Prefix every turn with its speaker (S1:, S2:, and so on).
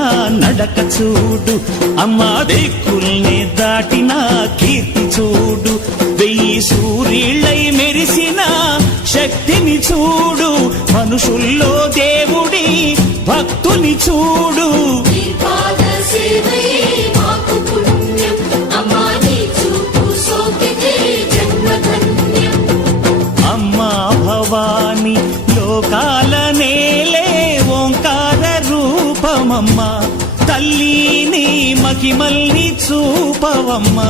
S1: తొక్కిన నడక చూడు. అమ్మా దిక్కుల్ని దాటినా కీర్తి చూడు. వెయ్యి సూర్యుళ్ళై మెరిసిన శక్తిని చూడు. మనుషుల్లో దేవుడి భక్తుని చూడు. మహిమల్ని చూపవమ్మా.